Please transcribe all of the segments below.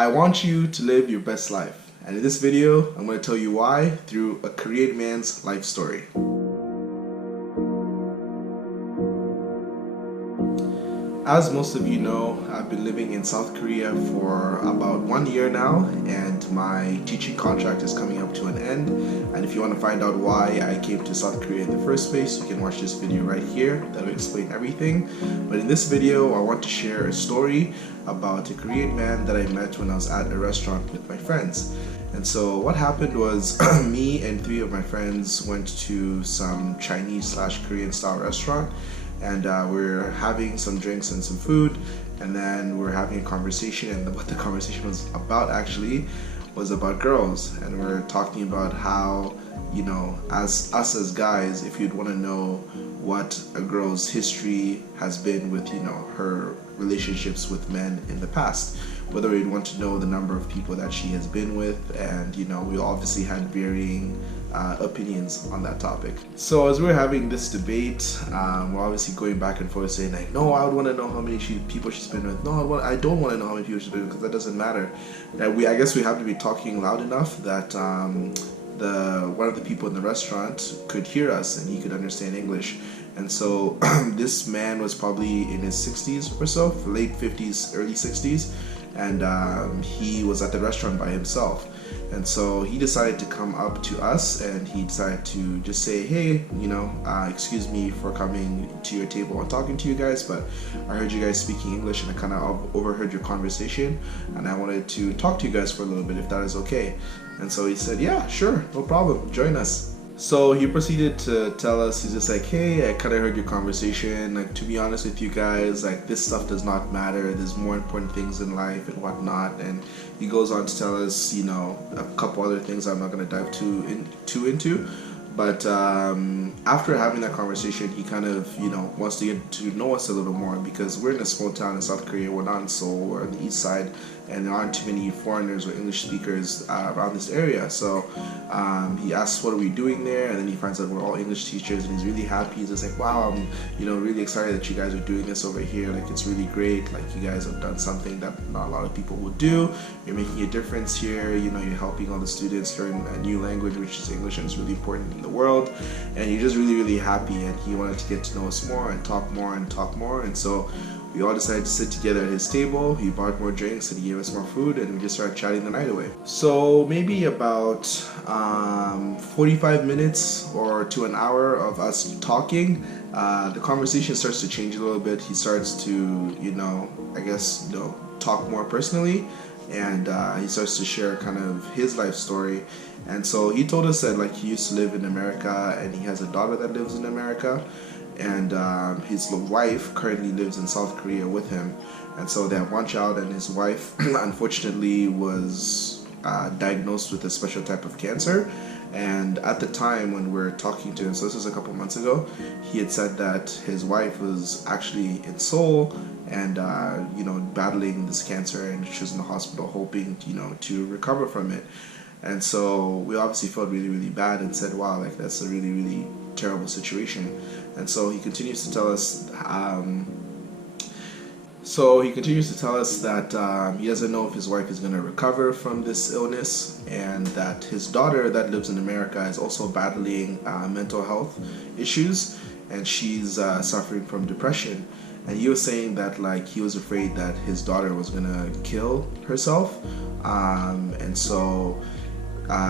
I want you to live your best life, and in this video I'm going to tell you why through a Korean man's life story. As most of you know, I've been living in South Korea for about 1 year now, and my teaching contract is coming up to an end. And if you want to find out why I came to South Korea in the first place, you can watch this video right here that will explain everything. But in this video, I want to share a story about a Korean man that I met when I was at a restaurant with my friends. And so what happened was me and 3 of my friends went to some Chinese/Korean style restaurant, and we're having some drinks and some food, and then we're having a conversation, and what the conversation was about actually was about girls. And we're talking about how, you know, as guys, if you'd want to know what a girl's history has been with, you know, her relationships with men in the past, whether you'd want to know the number of people that she has been with, and you know, we obviously had varying opinions on that topic. So as we're having this debate, we're obviously going back and forth saying like, no, I would want to know how many people she's been with. No, I don't want to know how many people she's been with, because that doesn't matter. That I guess we have to be talking loud enough that one of the people in the restaurant could hear us and he could understand English. And so this man was probably in his 60s or so, late 50s, early 60s, and he was at the restaurant by himself. And so he decided to come up to us, and he decided to just say, hey, you know, excuse me for coming to your table and talking to you guys, but I heard you guys speaking English and I kind of overheard your conversation, and I wanted to talk to you guys for a little bit, if that is okay. And so he said, yeah, sure, no problem, join us. So he proceeded to tell us, he's just like, hey, I kind of heard your conversation, like, to be honest with you guys, like, this stuff does not matter, there's more important things in life and whatnot. And he goes on to tell us, you know, a couple other things I'm not going to dive too into. But after having that conversation, he kind of, you know, wants to get to know us a little more, because we're in a small town in South Korea. We're not in Seoul, we're on the east side, and there aren't too many foreigners or English speakers around this area. So he asks, what are we doing there? And then he finds out we're all English teachers, and he's really happy. He's just like, wow, I'm, you know, really excited that you guys are doing this over here. Like, it's really great. Like, you guys have done something that not a lot of people would do. You're making a difference here. You know, you're helping all the students learn a new language, which is English, and it's really important in the world. And you're just really, really happy. And he wanted to get to know us more and talk more and talk more. And so we all decided to sit together at his table. He bought more drinks and he gave us more food, and we just started chatting the night away. So maybe about 45 minutes or to an hour of us talking, the conversation starts to change a little bit. He starts to, you know, I guess, you know, talk more personally, and he starts to share kind of his life story. And so he told us that, like, he used to live in America, and he has a daughter that lives in America, and his wife currently lives in South Korea with him. And so they have one child, and his wife unfortunately was diagnosed with a special type of cancer. And at the time when we're talking to him, so this was a couple months ago, he had said that his wife was actually in Seoul and you know, battling this cancer, and she was in the hospital hoping, you know, to recover from it. And so we obviously felt really, really bad and said, wow, like, that's a really, really terrible situation. And so he continues to tell us that he doesn't know if his wife is going to recover from this illness, and that his daughter that lives in America is also battling mental health issues, and she's suffering from depression. And he was saying that, like, he was afraid that his daughter was going to kill herself. And so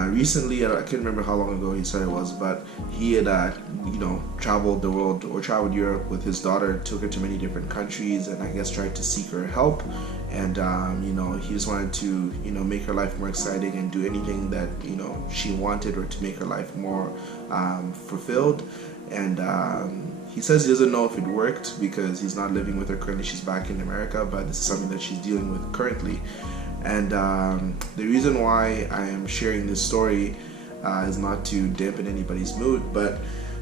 recently, I can't remember how long ago he said it was, but he had, you know, traveled the world, or traveled Europe with his daughter, took her to many different countries, and I guess tried to seek her help. And, you know, he just wanted to, you know, make her life more exciting and do anything that, you know, she wanted, or to make her life more fulfilled. And he says he doesn't know if it worked, because he's not living with her currently. She's back in America, but this is something that she's dealing with currently. And the reason why I am sharing this story is not to dampen anybody's mood, but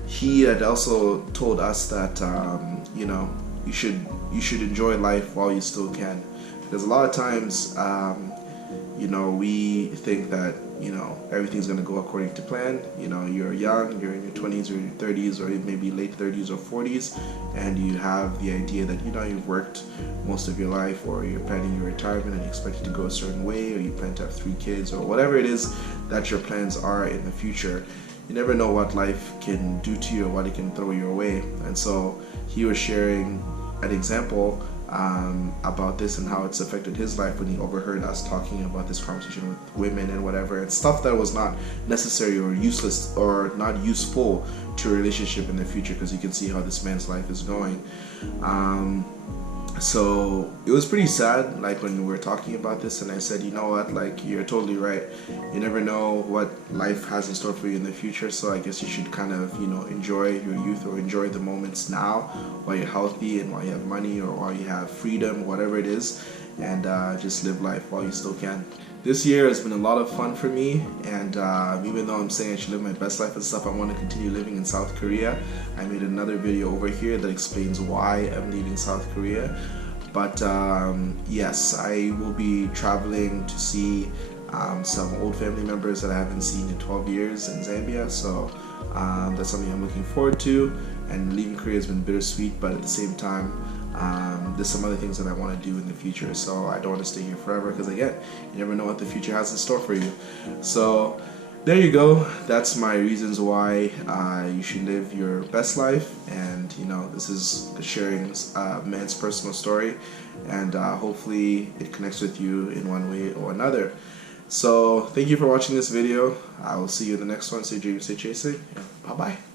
he had also told us that you know, you should enjoy life while you still can, because a lot of times we think that everything's going to go according to plan. You're young, you're in your 20s or your 30s, or maybe late 30s or 40s, and you have the idea that you've worked most of your life, or you're planning your retirement and you expect it to go a certain way, or you plan to have 3 kids, or whatever it is that your plans are in the future. You never know what life can do to you or what it can throw your way. And so he was sharing an example about this and how it's affected his life when he overheard us talking about this conversation with women and whatever, and stuff that was not necessary or useless or not useful to a relationship in the future, because you can see how this man's life is going. So it was pretty sad, like, when we were talking about this, and I said, you know what, like, you're totally right. You never know what life has in store for you in the future, so I guess you should kind of, enjoy your youth, or enjoy the moments now while you're healthy and while you have money, or while you have freedom, whatever it is, and just live life while you still can. This year has been a lot of fun for me, and even though I'm saying I should live my best life and stuff, I want to continue living in South Korea. I made another video over here that explains why I'm leaving South Korea. But yes, I will be traveling to see some old family members that I haven't seen in 12 years in Zambia, so that's something I'm looking forward to. And leaving Korea has been bittersweet, but at the same time, there's some other things that I want to do in the future, so I don't want to stay here forever, because again, you never know what the future has in store for you. So there you go. That's my reasons why you should live your best life. And this is sharing a man's personal story, and hopefully it connects with you in one way or another. So thank you for watching this video. I will see you in the next one. Stay dreaming, stay chasing, and bye bye.